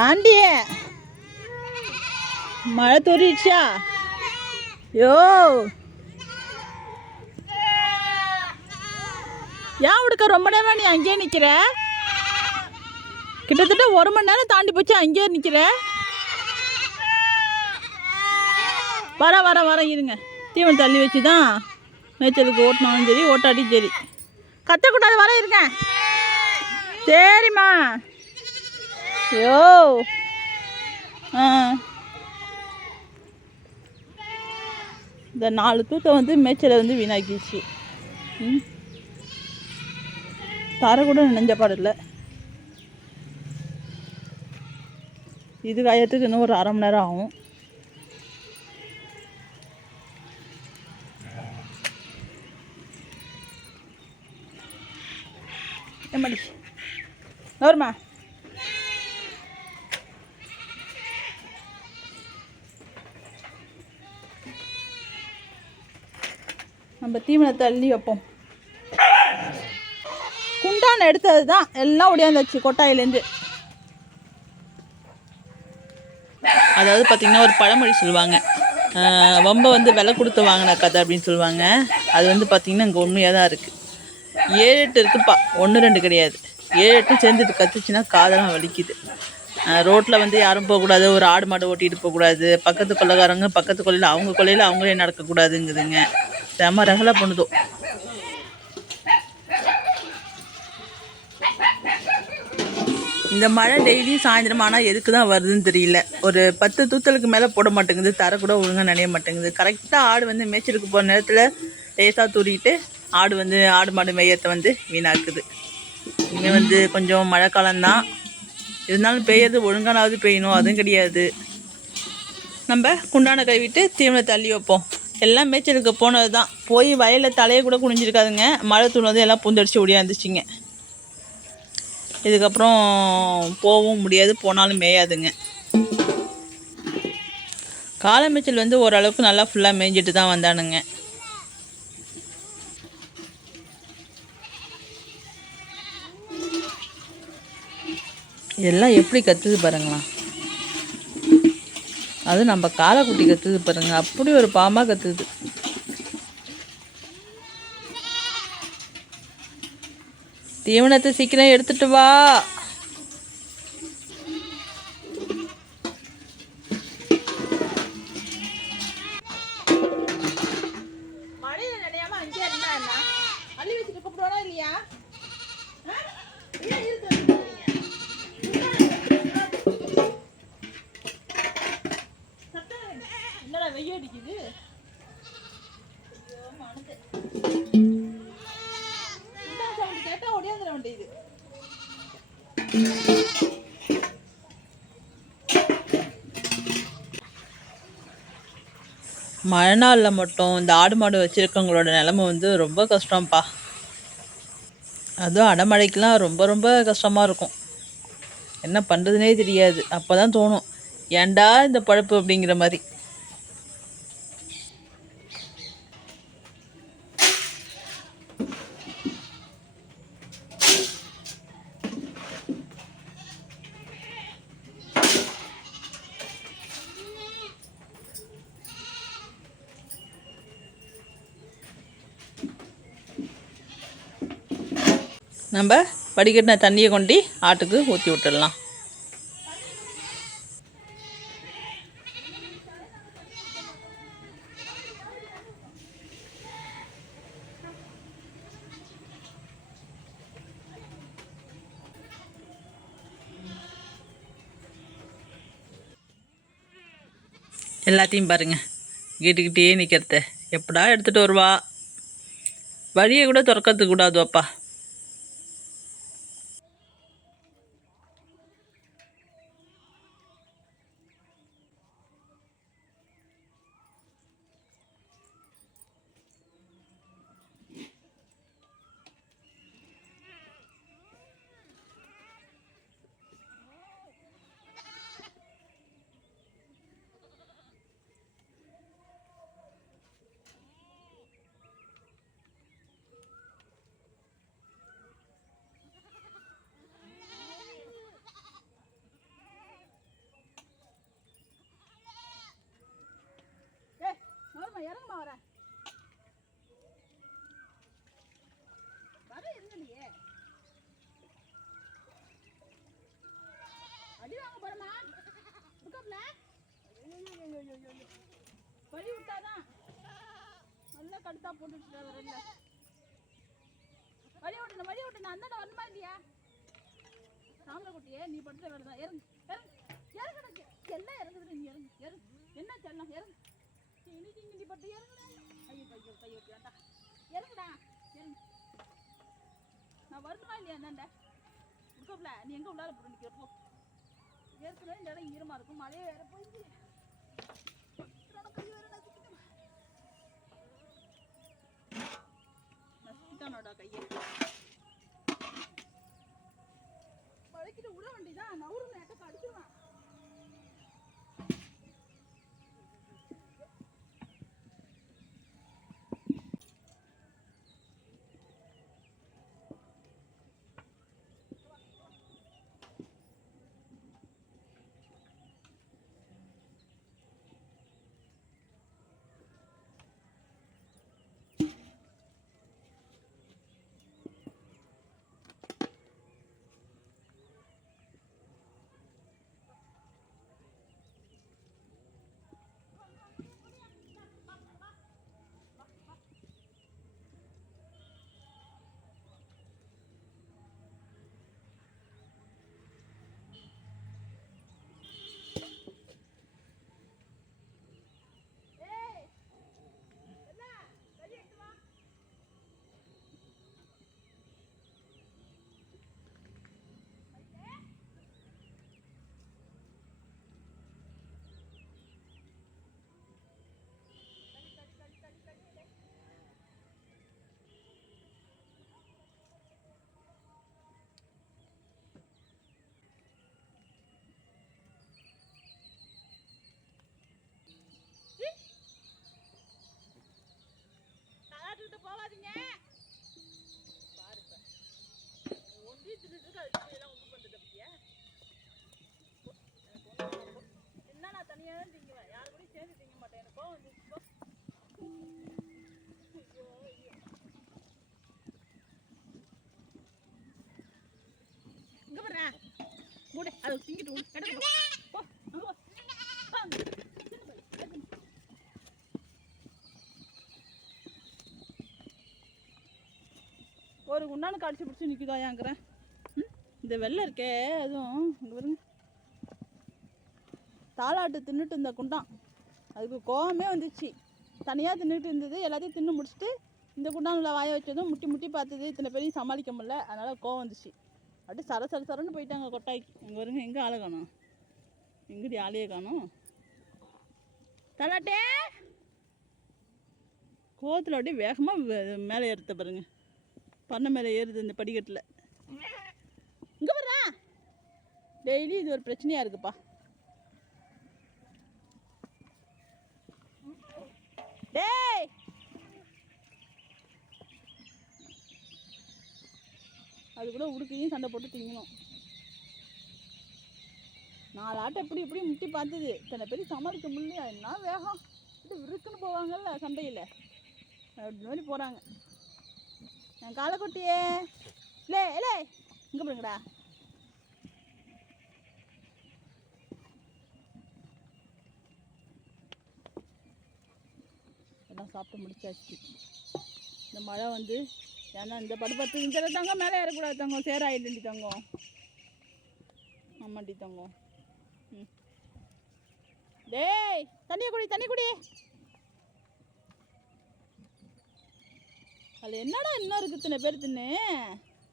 ஏண்டி? மழை தோறிடுச்சா யோ. ஏன் உடுக்க ரொம்ப நேரம் நீ அங்கேயே நிற்கிற கிட்டத்தட்ட ஒரு மணி நேரம் தாண்டி போச்சு அங்கேயே நிற்கிற வர வர வர இருங்க. தீவன் தள்ளி வச்சு தான் மேய்ச்சலுக்கு ஓட்டினாலும் சரி ஓட்டாட்டியும் சரி. கத்தக்கூடாது வர இருங்க. சரிம்மா. ஐயோ ஆ. இந்த நாலு தூத்தை வந்து மேய்ச்சலை வந்து வீணாக்கிடுச்சு. ம். தர கூட நினைஞ்ச பாடு இல்லை. இது காயத்துக்கு இன்னும் ஒரு அரை மணி நேரம் ஆகும். எம்மாடி நோர்மா நம்ம தீவனத்தை அள்ளி வைப்போம். குண்டான் எடுத்தது தான் எல்லாம் ஒடியாந்துச்சு கொட்டாயிலேருந்து அதாவது பார்த்திங்கன்னா ஒரு பழமொழி சொல்லுவாங்க. வம்ப வந்து விலை கொடுத்து வாங்கின கதை அப்படின்னு சொல்லுவாங்க. அது வந்து பார்த்திங்கன்னா இங்கே உண்மையாக தான் இருக்குது ஏழு எட்டு இருக்குப்பா. ஒன்று ரெண்டு கிடையாது. ஏழு எட்டும் சேர்ந்துட்டு கத்துச்சுன்னா காதெல்லாம் வலிக்குது. ரோட்டில் வந்து யாரும் போகக்கூடாது. ஒரு ஆடு மாடு ஓட்டிகிட்டு போகக்கூடாது. பக்கத்து கொள்ளைக்காரங்க பக்கத்து கொள்ளையில் அவங்க கொள்ளையில் அவங்களே நடக்கக்கூடாதுங்குதுங்க. செம ரகலை பண்ணுதோ. இந்த மழை டெய்லியும் சாயந்தரம் ஆனால் எதுக்கு தான் வருதுன்னு தெரியல. ஒரு பத்து தூத்தலுக்கு மேலே போட மாட்டேங்குது தர கூட ஒழுங்காக நனைய மாட்டேங்குது. கரெக்டாக ஆடு வந்து மேய்ச்சலுக்கு போகிற நேரத்தில் லேசாக தூரிட்டு ஆடு வந்து ஆடு மாடு மேயத்தை வந்து வீணாக்குது. இங்கே வந்து கொஞ்சம் மழை காலம்தான். இருந்தாலும் பெய்யறது ஒழுங்கானாவது பெய்யணும் அதுவும் கிடையாது. நம்ம குண்டான கழுவிட்டு தீவனை தள்ளி வைப்போம். எல்லாம் மேய்ச்சலுக்கு போனது தான் போய் வயலில் தலையை கூட குனிஞ்சிருக்காதுங்க. மழை தூணது எல்லாம் பூந்தடிச்சு ஓடியாந்துச்சிங்க இதுக்கப்புறம் போகவும் முடியாது போனாலும் மேயாதுங்க. காலமேய்ச்சல் வந்து ஓரளவுக்கு நல்லா ஃபுல்லாக மேய்ஞ்சிட்டு தான் வந்தானுங்க. எல்லாம் எப்படி கத்துது பாருங்களா அது நம்ம காலைக்குட்டி கத்துது பாருங்க. அப்படி ஒரு பாம்பாக கத்துது. தீவனத்தை சீக்கிரம் எடுத்துட்டு வா. என்னடா வெய்ய அடிக்குது. கேட்டா வேண்டியது மழை நாளில் மட்டும் இந்த ஆடு மாடு வச்சுருக்கவங்களோட நிலமை வந்து ரொம்ப கஷ்டம்ப்பா. அதுவும் அடமழைக்கெலாம் ரொம்ப ரொம்ப கஷ்டமாக இருக்கும். என்ன பண்ணுறதுனே தெரியாது. அப்போ தான் தோணும் ஏன்டா இந்த பழப்பு அப்படிங்கிற மாதிரி. நம்ம வடிகட்டின தண்ணியை கொண்டு ஆட்டுக்கு ஊற்றி விட்டுடலாம். எல்லாத்தையும் பாருங்க. கேட்டுக்கிட்டே நிற்கிறத எப்படா எடுத்துகிட்டு வருவா? வழியை கூட திறக்கிறதுக்கு இறங்குமா வர வர இருங்கலையே அடி வாங்க போறமா புக்கப்ல? வழி விட்டாதான் நல்லா கடுத்தா போட்டு வச்சுட்டு வழி விட்டுணும் வழி விட்டுணும் அந்த வரணுமா இல்லையா? சாம்பளை குட்டியே நீ படுத்துட்டு வருதான் இறங்கு இறங்கு. இறங்குனக்கு எல்லாம் இறங்குதுல நீ இறங்கு இறங்கு. என்ன சொல்லலாம் இறங்கு. இனி திங்கி பட்டு இறங்குடா ஐயோ ஐயோ கையோ வேண்டாம் இறங்குடா இறங்கு நான் வரணுமா இல்லையா அந்தாண்ட இருக்கோம்ல நீ எங்கே உள்ளார போட்டு நிற்கிற போ ஏற்கனவே இந்த இடம் ஈரமாக இருக்கும் மழையே வேற போயிடுச்சு கை வேற நசுக்கிட்டேன். நசுக்கிட்டானோடா கையை வளைக்கிட்டு விட வேண்டியதான் நவுறு என்ன நான் தனியாக தான் திங்குவேன் யாரு கூடயும் சேர்ந்து திங்க மாட்டேன் எனக்கு கோவம் இங்க மூடு அதை திங்கிட்டு கிடக்கு ஒரு குண்டான கடிச்சு பிடிச்சி நிற்குதா ஏங்கிறேன். இந்த வெள்ளை இருக்கே அதுவும் இங்கே பாருங்க. தாளாட்டு தின்னுட்டு இருந்த குண்டான் அதுக்கு கோவமே வந்துச்சு. தனியாக தின்னுட்டு இருந்தது எல்லாத்தையும் தின்னு முடிச்சுட்டு இந்த குண்டானில் வாய வச்சதும் முட்டி முட்டி பார்த்தது இத்தனை பேரையும் சமாளிக்க முடியல. அதனால் கோவம் வந்துச்சு. அப்படியே சர சர சரன்னு போயிட்டாங்க கொட்டாய்க்கு. இங்கே வருங்க எங்கே ஆளை காணோம். எங்கடி ஆளையே காணும்? தலாட்டே! கோவத்தில் அப்படியே வேகமாக மேலே ஏறுத்த பாருங்க. பண்ணை மேலே ஏறுது இந்த படிக்கட்டில். டெய்லி இது ஒரு பிரச்சனையாக இருக்குப்பா. டேய்! அது கூட உடுக்கையும் சண்டை போட்டு திங்கணும். நாலு ஆட்டை எப்படி எப்படி முட்டி பார்த்தது. இத்தனை பேர் சமாளிக்க முடியல என்ன வேகம்? இது இருக்குன்னு போவாங்கல்ல சண்டையில். அப்படி மாதிரி போகிறாங்க என் காலக்குட்டியே. இல்லை இல்லை இங்கே பாருங்கடா. சாப்பிட்டு முடிச்சாச்சு. இந்த மழை வந்து ஏன்னா இந்த படு பத்து இந்த தங்கம் மேலே ஏறக்கூடாது தங்கம் சேராயிடுண்டி தங்கம். ஆமாண்டி தங்கம். ம். டேய் தண்ணி குடி தண்ணி குடி. அதில் என்னடா இன்னும் இருக்குது தின்ன பேர் தின்னு?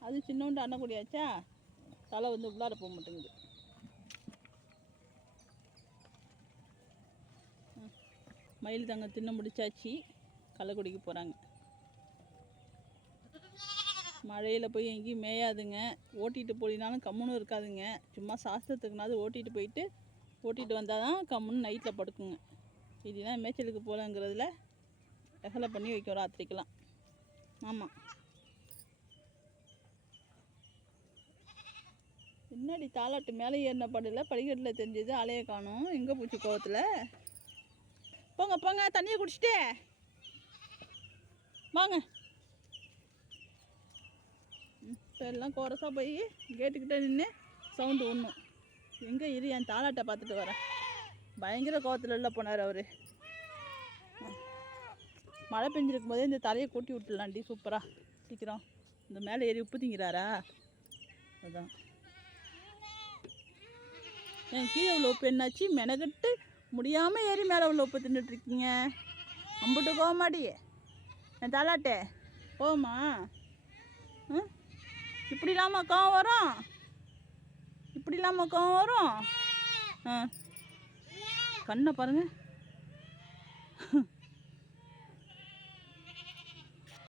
அது சின்னோண்டு அண்ணக்கூடியாச்சா தலை வந்து உள்ளார போக மாட்டேங்குது. மயில் தங்க தின்னு முடிச்சாச்சு. கள்ளக்குடிக்கு போகிறாங்க மழையில் போய் எங்கேயும் மேயாதுங்க. ஓட்டிகிட்டு போலினாலும் கம்முன்னு இருக்காதுங்க. சும்மா சாஸ்திரத்துக்குனாவது ஓட்டிகிட்டு போயிட்டு ஓட்டிகிட்டு வந்தால் தான் கம்முன்னு நைட்டில் படுக்குங்க. இதுதான் மேய்ச்சலுக்கு போகலங்கிறதுல எகலை பண்ணி வைக்கும் ராத்திரிக்கெல்லாம். ஆமாம் என்னடி தாலாட்டு மேலே ஏறின படல படிக்கட்டில் தெரிஞ்சது அலைய காணும். எங்கே போச்சு கோவத்தில்? போங்க போங்க தண்ணியை குடிச்சிட்டு. வாங்க. இப்போ எல்லாம் கோரஸாக போய் கேட்டுக்கிட்டே நின்று சவுண்டு ஒன்றும் எங்கே இரு என் தாலாட்டை பார்த்துட்டு வரேன். பயங்கர கோவத்தில் உள்ள போனார் அவர். மழை பெஞ்சிருக்கும் போதே இந்த தலையை கொட்டி விட்டுலாண்டி சூப்பராக சீக்கிரம். இந்த மேலே ஏறி உப்பு திங்கிறாரா? அதான். என் கீழே உள்ள உப்பு என்னாச்சு? மெனகட்டு முடியாமல் ஏறி மேலே உள்ள உப்பு தின்னுட்ருக்கீங்க அம்புட்டு மாட்டியே என் தலாட்டே போமா ம்? இப்படி இல்லாமல் கோவம் வரும்? இப்படி இல்லாமல் கோவம் வரும்? ஆ. கண்ணை பாருங்கள்